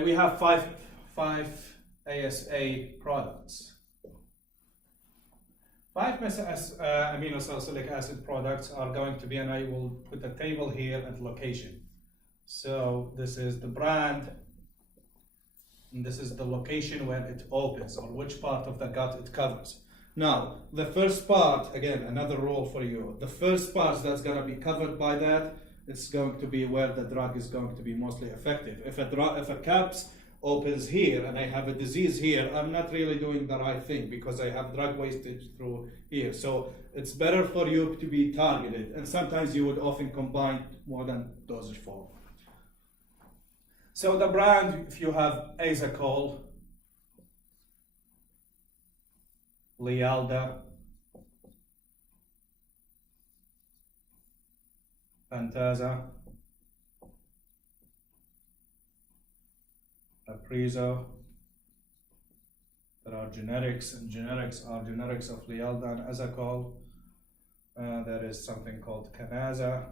we have five ASA products. 5 amino salicylic acid products are going to be, and I will put a table here at location. So this is the brand, and this is the location where it opens, or which part of the gut it covers. Now, the first part, again, another rule for you, the first part that's going to be covered by that, it's going to be where the drug is going to be mostly effective. If a caps opens here and I have a disease here, I'm not really doing the right thing because I have drug wastage through here. So it's better for you to be targeted, and sometimes you would often combine more than dosage form. So the brand, if you have Asacol, Lialda, Pantasa, Aprizo. There are generics, and generics are generics of Lialda and Asacol. There is something called Canaza.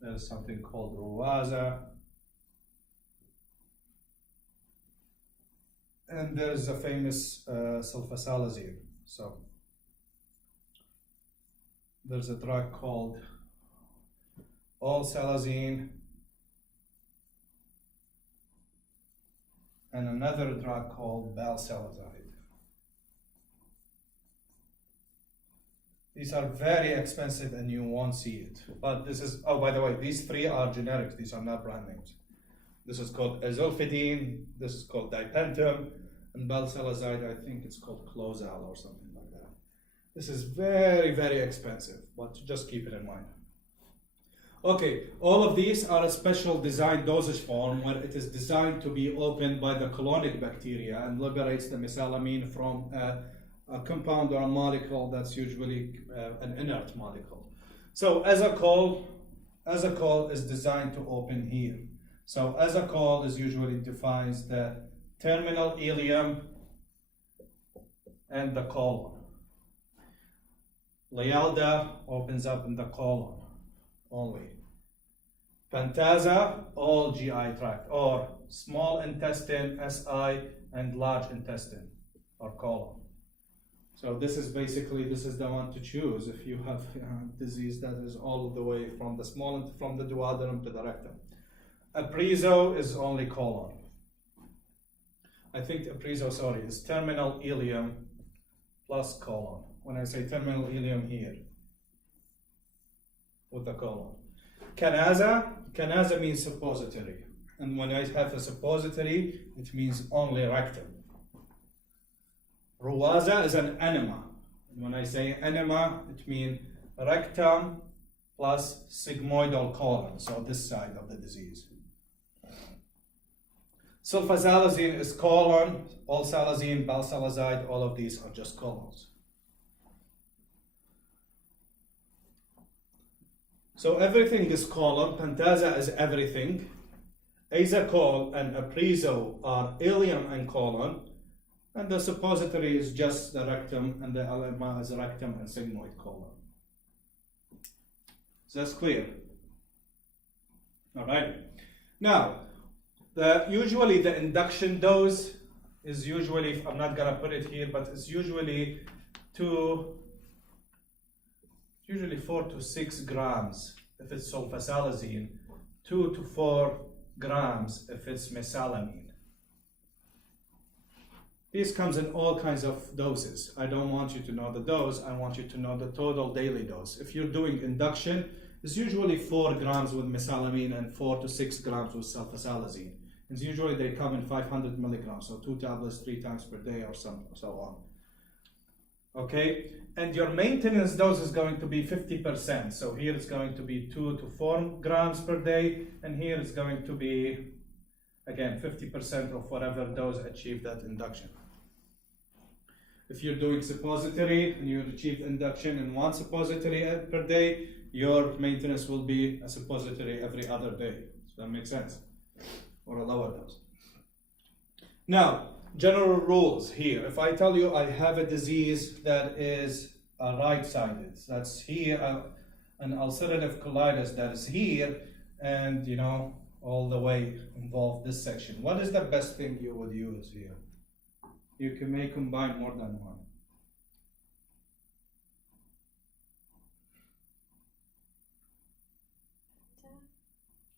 There's something called Ruwaza. And there's a famous sulfasalazine. So there's a drug called Olsalazine, and another drug called Balsalazide. These are very expensive and you won't see it. But this is, oh, by the way, these three are generics. These are not brand names. This is called Azolfidine, this is called Dipentum, and Balsalazide, I think it's called Clozal or something like that. This is very, very expensive, but just keep it in mind. Okay, all of these are a special design dosage form where it is designed to be opened by the colonic bacteria and liberates the mesalamine from a compound or a molecule that's usually an inert molecule. So azacol is designed to open here. So azacol is usually defines the terminal ileum and the colon. Lialda opens up in the colon only. Pentasa, all GI tract, or small intestine, SI, and large intestine, or colon. So this is the one to choose if you have disease that is all the way from the from the duodenum to the rectum. Aprizo is only colon. I think aprizo, is terminal ileum plus colon. When I say terminal ileum here, with the colon. Canaza means suppository. And when I have a suppository, it means only rectum. Ruwaza is an enema. And when I say enema, it means rectum plus sigmoidal colon, so this side of the disease. Sulfasalazine is colon, all-salazine, balsalazide, all of these are just colons. So everything is colon, pentasa is everything. Azacol and aprizo are ileum and colon, and the suppository is just the rectum, and the enema is rectum and sigmoid colon. So that's clear. All right. Now, usually the induction dose is usually, I'm not gonna put it here, but it's usually 4 to 6 grams if it's sulfasalazine, 2 to 4 grams if it's mesalamine. This comes in all kinds of doses. I don't want you to know the dose, I want you to know the total daily dose. If you're doing induction, it's usually 4 grams with mesalamine and 4 to 6 grams with sulfasalazine. And usually they come in 500 milligrams, so 2 tablets 3 times per day or so on. Okay, and your maintenance dose is going to be 50%. So here it's going to be 2 to 4 grams per day, and here it's going to be, again, 50% of whatever dose achieved at induction. If you're doing suppository and you achieved induction in 1 suppository per day, your maintenance will be a suppository every other day. Does that make sense? Or a lower dose. Now, general rules here. If I tell you I have a disease that is right-sided, that's here, an ulcerative colitis that is here, and all the way involve this section. What is the best thing you would use here? You may combine more than one.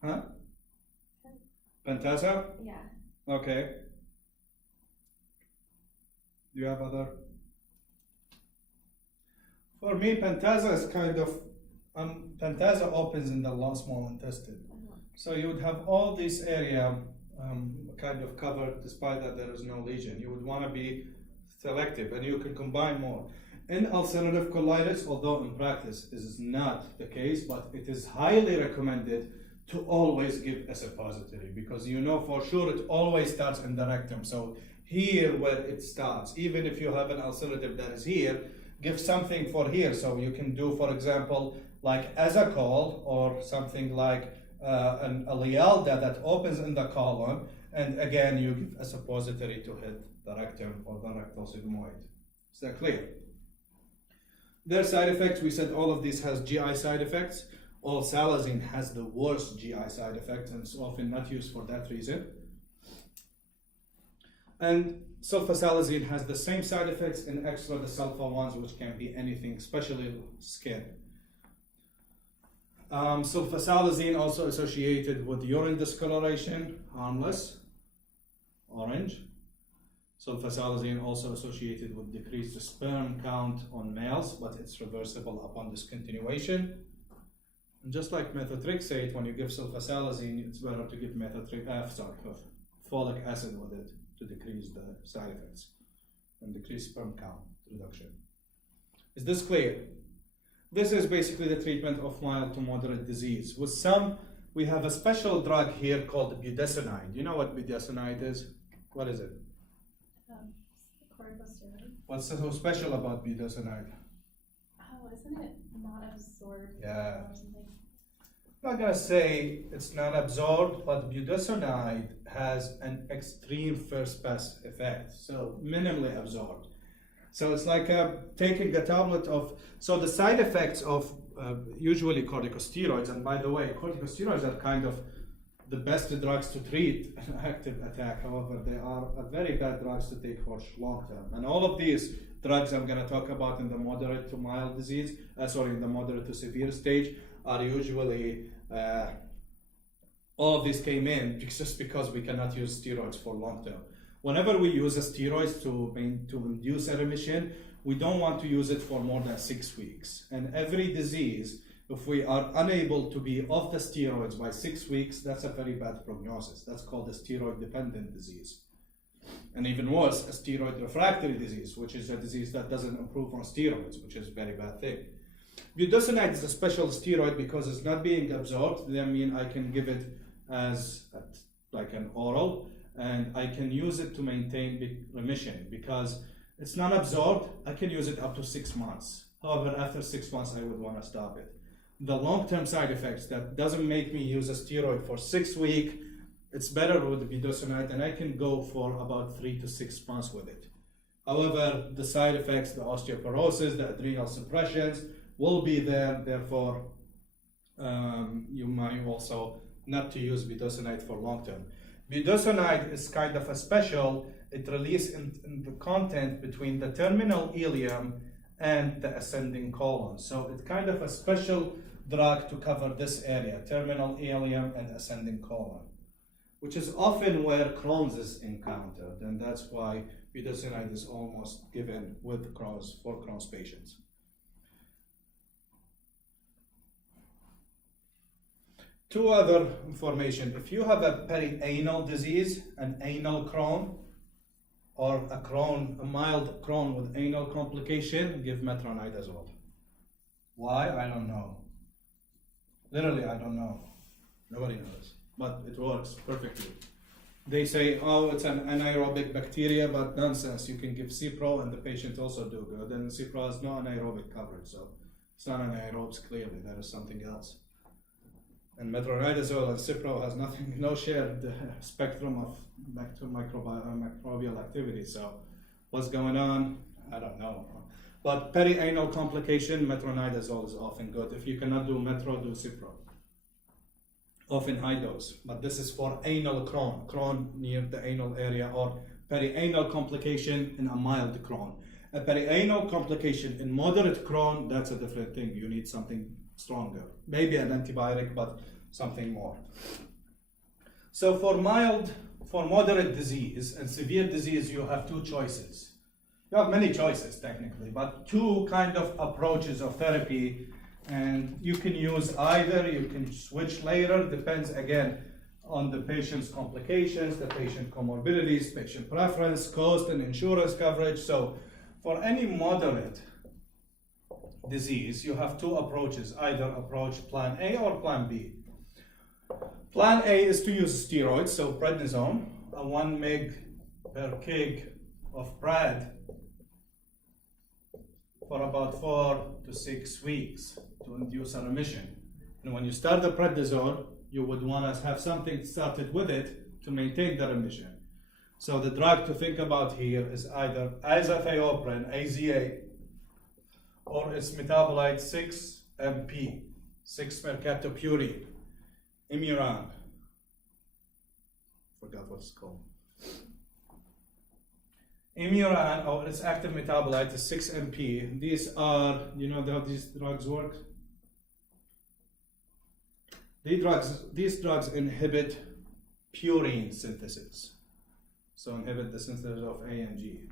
Huh? Pentasa? Yeah. Okay. Do you have other? For me, pentasa is kind of, pentasa opens in the small intestine. So you would have all this area kind of covered despite that there is no lesion. You would want to be selective and you can combine more. In ulcerative colitis, although in practice this is not the case, but it is highly recommended to always give a suppository because for sure it always starts in the rectum. So here where it starts, even if you have an ulcerative that is here, give something for here. So you can do, for example, like azacol or something like a Lialda that opens in the colon, and again you give a suppository to hit the rectum or the rectal sigmoid. Is that clear? Their side effects, we said all of these has GI side effects. All salazine has the worst GI side effects and it's often not used for that reason. And sulfasalazine has the same side effects in extra the sulfa ones, which can be anything, especially skin. Sulfasalazine also associated with urine discoloration, harmless, orange. Sulfasalazine also associated with decreased sperm count on males, but it's reversible upon discontinuation. And just like methotrexate, when you give sulfasalazine, it's better to give folic acid with it to decrease the side effects and decrease sperm count reduction. Is this clear? This is basically the treatment of mild to moderate disease. With some, we have a special drug here called budesonide. You know what budesonide is? What is it? Corticosteroid. What's so special about budesonide? Oh, isn't it not absorbed? Yeah. Or something? I'm not gonna say it's not absorbed, but budesonide has an extreme first pass effect, so minimally absorbed. So it's like taking a tablet of, so the side effects of usually corticosteroids, and by the way, corticosteroids are kind of the best drugs to treat an active attack. However, they are very bad drugs to take for long term. And all of these drugs I'm going to talk about in the moderate to mild disease, in the moderate to severe stage, are usually, all of these came in just because we cannot use steroids for long term. Whenever we use steroids to induce a remission, we don't want to use it for more than 6 weeks. And every disease, if we are unable to be off the steroids by 6 weeks, that's a very bad prognosis. That's called a steroid-dependent disease. And even worse, a steroid refractory disease, which is a disease that doesn't improve on steroids, which is a very bad thing. Budesonide is a special steroid because it's not being absorbed. That means I can give it as like an oral, and I can use it to maintain remission because it's not absorbed. I can use it up to 6 months. However, after 6 months, I would want to stop it. The long-term side effects that doesn't make me use a steroid for 6 weeks, it's better with the budesonide, and I can go for about 3 to 6 months with it. However, the side effects, the osteoporosis, the adrenal suppressions will be there. Therefore, you might also not to use budesonide for long-term. Budesonide is kind of a special. It releases in the content between the terminal ileum and the ascending colon. So it's kind of a special drug to cover this area, terminal ileum and ascending colon, which is often where Crohn's is encountered, and that's why budesonide is almost given with Crohn's for Crohn's patients. Two other information. If you have a perianal disease, an anal Crohn, or a mild Crohn with anal complication, give metronidazole. Why? I don't know. Literally, I don't know. Nobody knows. But it works perfectly. They say, oh, it's an anaerobic bacteria, but nonsense. You can give Cipro and the patient also do good. And Cipro has no anaerobic coverage, so it's not anaerobes clearly. That is something else. And metronidazole and Cipro has nothing, no shared spectrum of microbial activity. So what's going on? I don't know. But perianal complication, metronidazole is often good. If you cannot do metro, do Cipro. Often high dose. But this is for anal Crohn, Crohn near the anal area, or perianal complication in a mild Crohn. A perianal complication in moderate Crohn, that's a different thing. You need something stronger. Maybe an antibiotic, but something more. So for moderate disease and severe disease, you have two choices. You have many choices technically, but two kind of approaches of therapy, and you can use either, you can switch later, depends again on the patient's complications, the patient comorbidities, patient preference, cost and insurance coverage. So for any moderate disease, you have two approaches, either approach plan A or plan B. Plan A is to use steroids, so prednisone, 1 mg per kg of PRAD for about 4 to 6 weeks to induce a remission. And when you start the prednisone, you would want to have something started with it to maintain the remission. So the drug to think about here is either azathioprine, AZA, or its metabolite 6-MP, 6-mercaptopurine, Imuran. Forgot what it's called. Imuran, or its active metabolite is 6-MP. These are, you know how these drugs work? These drugs inhibit purine synthesis. So inhibit the synthesis of A and G.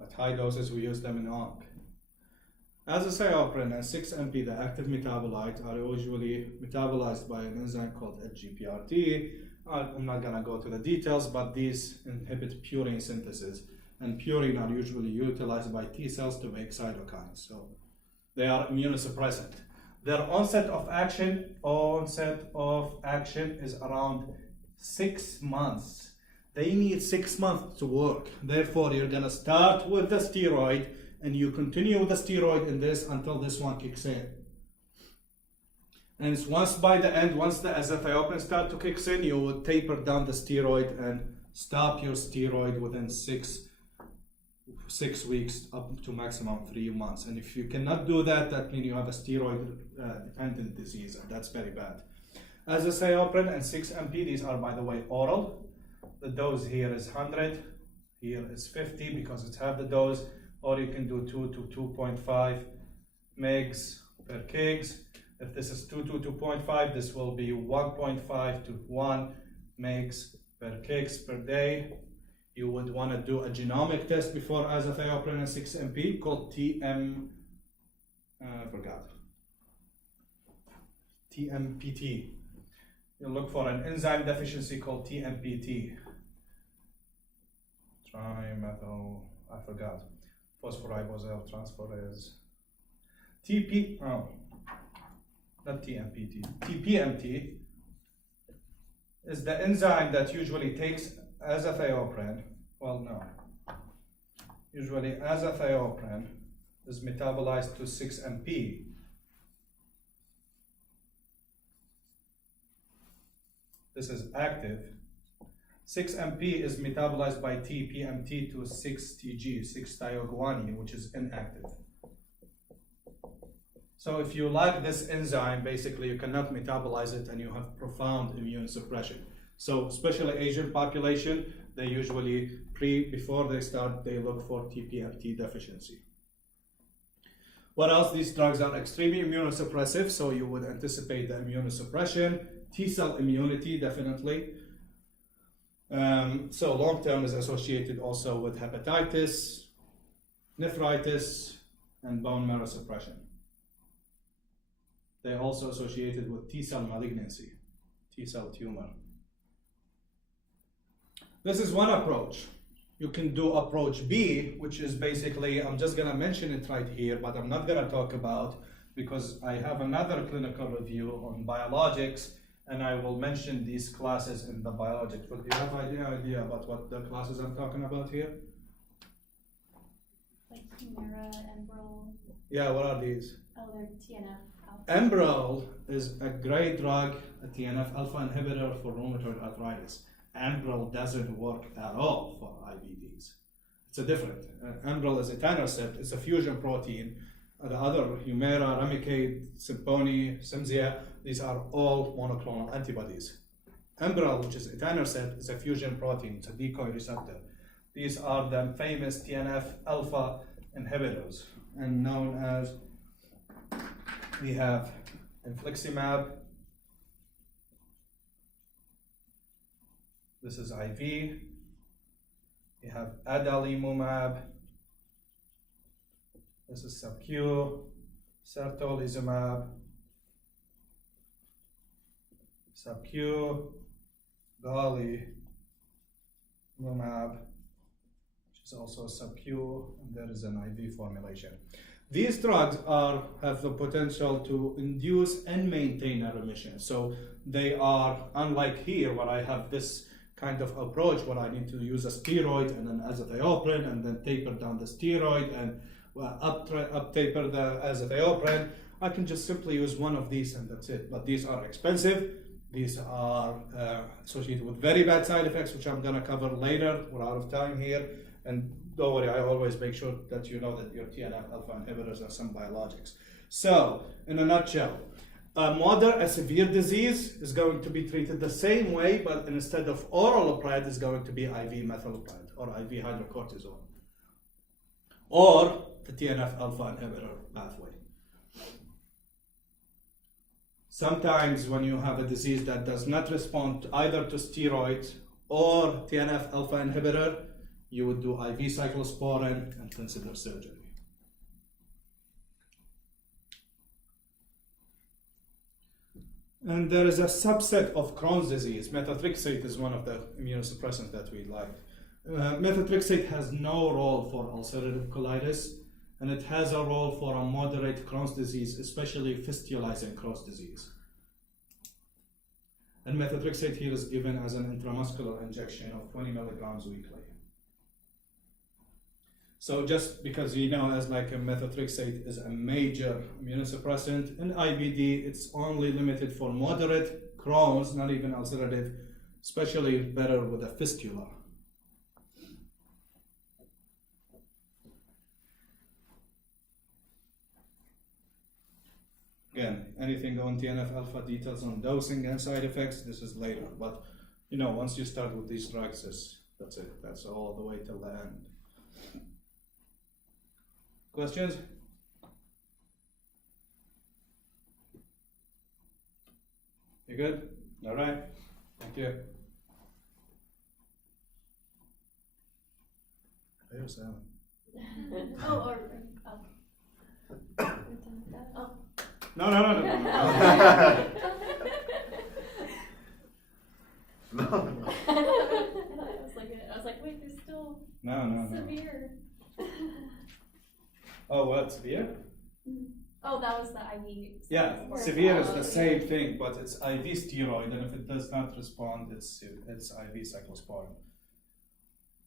At high doses, we use them in onc. Azathioprine and 6-MP, the active metabolite, are usually metabolized by an enzyme called HGPRT. I'm not going to go to the details, but these inhibit purine synthesis. And purine are usually utilized by T cells to make cytokines. So They are immunosuppressant. Their onset of action is around 6 months. They need 6 months to work. Therefore, you're gonna start with the steroid and you continue with the steroid in this until this one kicks in. And once by the end, once the azathioprine start to kick in, you will taper down the steroid and stop your steroid within six weeks up to maximum 3 months. And if you cannot do that, that means you have a steroid dependent disease, and that's very bad. Azathioprine and 6-MP, these are, by the way, oral. The dose here is 100, here is 50 because it's half the dose, or you can do 2 to 2.5 mg per kg. If this is 2 to 2.5, this will be 1.5 to 1 mg per kg per day. You would want to do a genomic test before azathioprine and 6-MP called TMPT. You look for an enzyme deficiency called TMPT. Phosphoribosyl transferase. TPMT is the enzyme that usually takes azathioprine. Usually azathioprine is metabolized to 6-MP. This is active. 6-MP is metabolized by TPMT to 6-TG, 6-thioguanine, which is inactive. So if you lack this enzyme, basically you cannot metabolize it and you have profound immune suppression. So especially Asian population, they usually before they start, they look for TPMT deficiency. What else? These drugs are extremely immunosuppressive, so you would anticipate the immunosuppression. T-cell immunity, definitely. So long-term is associated also with hepatitis, nephritis, and bone marrow suppression. They're also associated with T-cell malignancy, T-cell tumor. This is one approach. You can do approach B, which is basically, I'm just gonna mention it right here, but I'm not gonna talk about because I have another clinical review on biologics, and I will mention these classes in the biologics. But do you have idea about what the classes I'm talking about here? Like Humira, Enbrel. Yeah, what are these? Oh, they're TNF alpha. Enbrel is a great drug, a TNF alpha inhibitor for rheumatoid arthritis. Enbrel doesn't work at all for IBDs. It's a different. Enbrel is etanercept. It's a fusion protein. The other, Humira, Remicade, Simponi, Cimzia, these are all monoclonal antibodies. Enbrel, which is etanercept, is a fusion protein. It's a decoy receptor. These are the famous TNF alpha inhibitors, and known as, we have infliximab. This is IV. We have adalimumab. This is subQ. Certolizumab. SubQ. Golimumab, which is also subQ, and there is an IV formulation. These drugs have the potential to induce and maintain a remission. So they are, unlike here, where I have this kind of approach where I need to use a steroid and then azathioprine and then taper down the steroid and up taper the azathioprine. I can just simply use one of these and that's it. But these are expensive. These are associated with very bad side effects, which I'm going to cover later. We're out of time here. And don't worry, I always make sure that you know that your TNF alpha inhibitors are some biologics. So, in a nutshell, a severe disease is going to be treated the same way, but instead of oral opioid, is going to be IV methyloprid or IV hydrocortisone, or the TNF alpha inhibitor pathway. Sometimes when you have a disease that does not respond either to steroids or TNF alpha inhibitor, you would do IV cyclosporin and consider surgery. And there is a subset of Crohn's disease. Methotrexate is one of the immunosuppressants that we like. Methotrexate has no role for ulcerative colitis. and it has a role for a moderate Crohn's disease, especially fistulizing Crohn's disease. And methotrexate here is given as an intramuscular injection of 20 milligrams weekly. So just because you know, as like a methotrexate is a major immunosuppressant, in IBD it's only limited for moderate Crohn's, not even ulcerative, especially better with a fistula. Again, anything on TNF-alpha details on dosing and side effects, this is later. But you know, once you start with these drugs, that's it. That's all the way till the end. Questions? You good? All right. Thank you. Hey, Sam. Oh, or, oh. We're done with that? Oh. No. No. I was like, wait, there's still No. severe. Oh, what? Severe? Oh, that was the IV. Yeah, Or- severe is oh, the okay. same thing, but it's IV steroid, and if it does not respond, it's IV cyclosporin.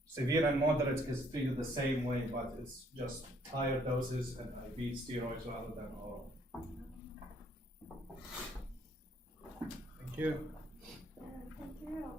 Severe and moderate is treated the same way, but it's just higher doses and IV steroids rather than oral. Thank you. Thank you.